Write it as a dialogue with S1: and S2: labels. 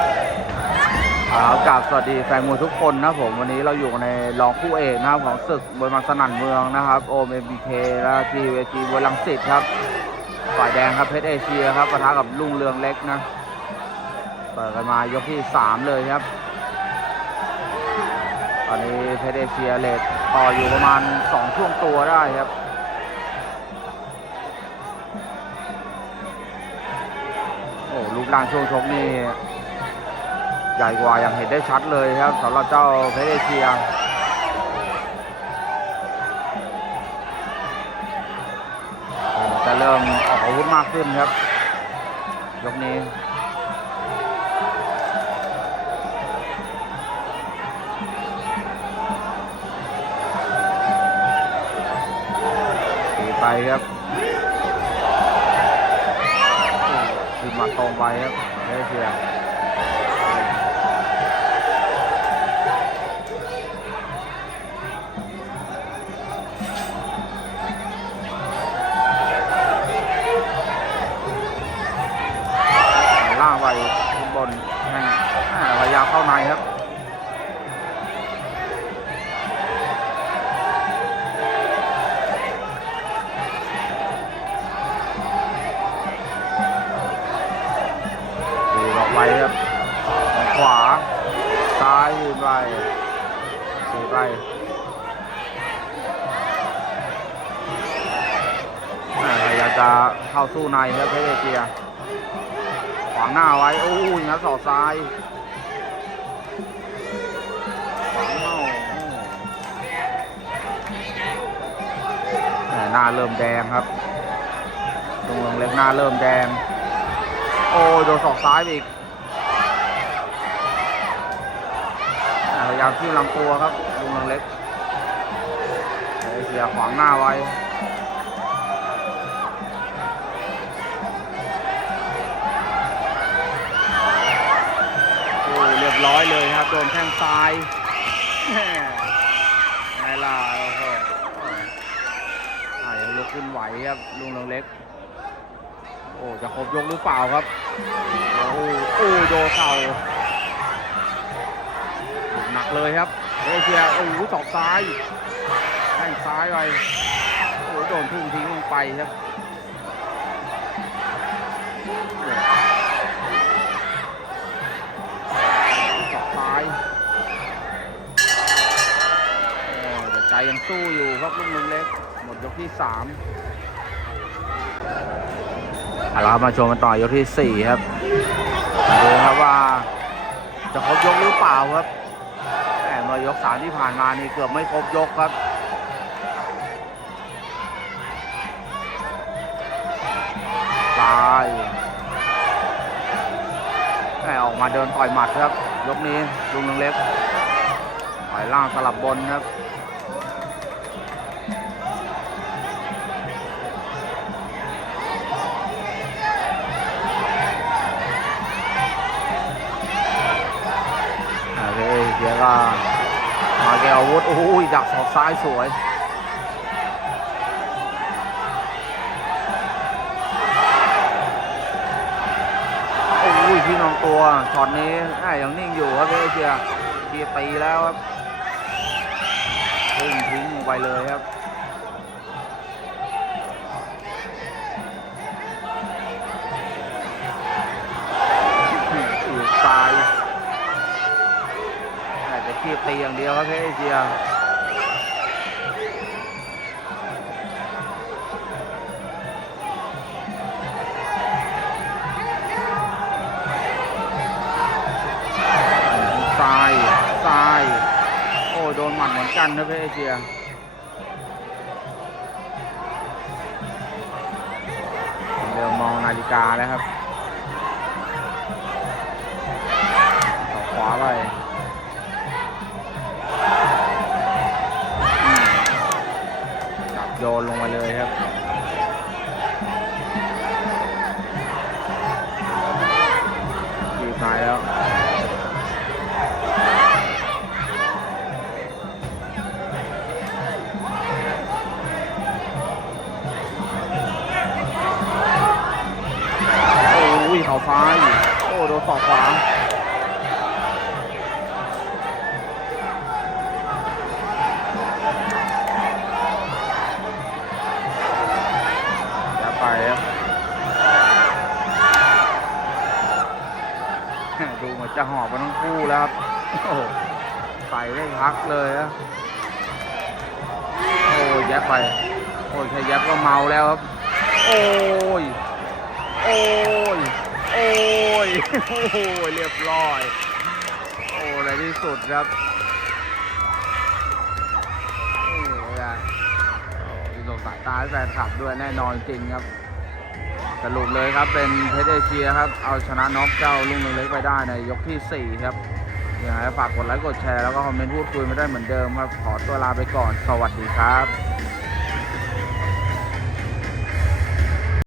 S1: ครับกราบสวัสดีแฟนมวยทุกคนนะผมวันนี้เราอยู่ในรองคู่เอกนะครับของศึกมวยมันสนั่นเมืองนะครับโอมเอ็มบีเคและทีเวทีมวยลังสิตครับฝ่ายแดงครับเพชรเอเชียครับปะทะกับลุงเรืองเล็กนะเปิดกันมายกที่ 3 เลยครับ ตอนนี้เพชรเอเชียเลทต่ออยู่ประมาณ 2 ช่วงตัวได้ครับโอ้รูปร่างช่วงชกนี่ ใหญ่กว่าอย่างเห็นได้ชัดเลยครับสำหรับเจ้าเพชรเอเชียจะเริ่มออกอาวุธมากขึ้นครับ ยกนี้ไปครับขึ้นมาตรงไปครับเพชรเอเชีย ยายามเข้าในครับดูออกไปครับ ขวา ซ้ายยืนไปสีไปอ่าพยายามจะเข้าสู้ในครับเพชรเอเชียขวางหน้าไว้ โอ้ยงัดศอกซ้ายาเริ่มแดงครับตรงลงเล็กหน้าเริ่มแดง โอ้ยโดนศอกซ้ายอีกพยายามที่ลำตัวครับลุงลงเล็กเอเชียขวางหน้าไว้โอ้ยเรียบร้อยเลยครับ โดนแข้งซ้ายแหม่ไงล่ะโอ้โหอ่ายัง ลุกขึ้นไหวครับลุงเรืองเล็ก โอ้จะครบยกหรือเปล่าครับ โอ้โอ้โดเข่าหนักเลยครับเอเชียโอ้โหศอบซ้ายแข้งซ้ายไปโอ้โดนทุ่งทิ้งลงไปครับ อแต่ใจยังสู้อยู่ครับลุงลุงเล็ก หมดยกที่สามเอาละครับมาชมกันต่อยกที่สี่ครับมาดูครับว่า จะครบยกหรือเปล่าครับแหมเมื่อยกสามที่ผ่านมานี่เกือบไม่ครบยกครับซ้ายแหมออกมาเดินต่อยหมัดครับ ยกนี้ลุงเรืองเล็กต่อยล่างสลับบนครับ ฮ้วก็มาแกอาวุธโอ้ยดักศอกซ้ายสวยโอ้ยพี่น้องตัวช็อตนี้อ่ายังนิ่งอยู่ครับเพชรเอเชียทีตีแล้วครับทิ้งทิ้งลงไปเลยครับ อย่างเดียวครับเพชรเอเชียซ้ายซ้าย โอ้ยโดนหมัดเหมือนกันนะเพชรเอเชียเริ่มมองนาฬิกาแล้วครับ โยนลงมาเลยครับทีบนายแล้วโอ้ยเข่าซ้ายโอ้โดนศอกขวา จะหอบกันทั้งคู่แล้วครับโอ้ใส่ไม่พักเลยนะโอ้ยแยบไป โอ้ยแค่แยบก็เมาแล้วครับ โอ้ย โอ้ย โอ้ย โอ้ยเรียบร้อย โอ้ในที่สุดครับโอ้ยอะโอ้ยส่งสายตาให้แฟนคลับด้วยแน่นอนจริงครับ รุปเลยครับเป็นเพชรเอเชียครับ เอาชนะน็อกเจ้าลุงเล็กไปได้ในยกที่ 4 ครับยังไงฝากกดไลค์กดแชร์แล้วก็คอมเมนต์พูดคุยมาได้เหมือนเดิมครับ ขอตัวลาไปก่อน สวัสดีครับ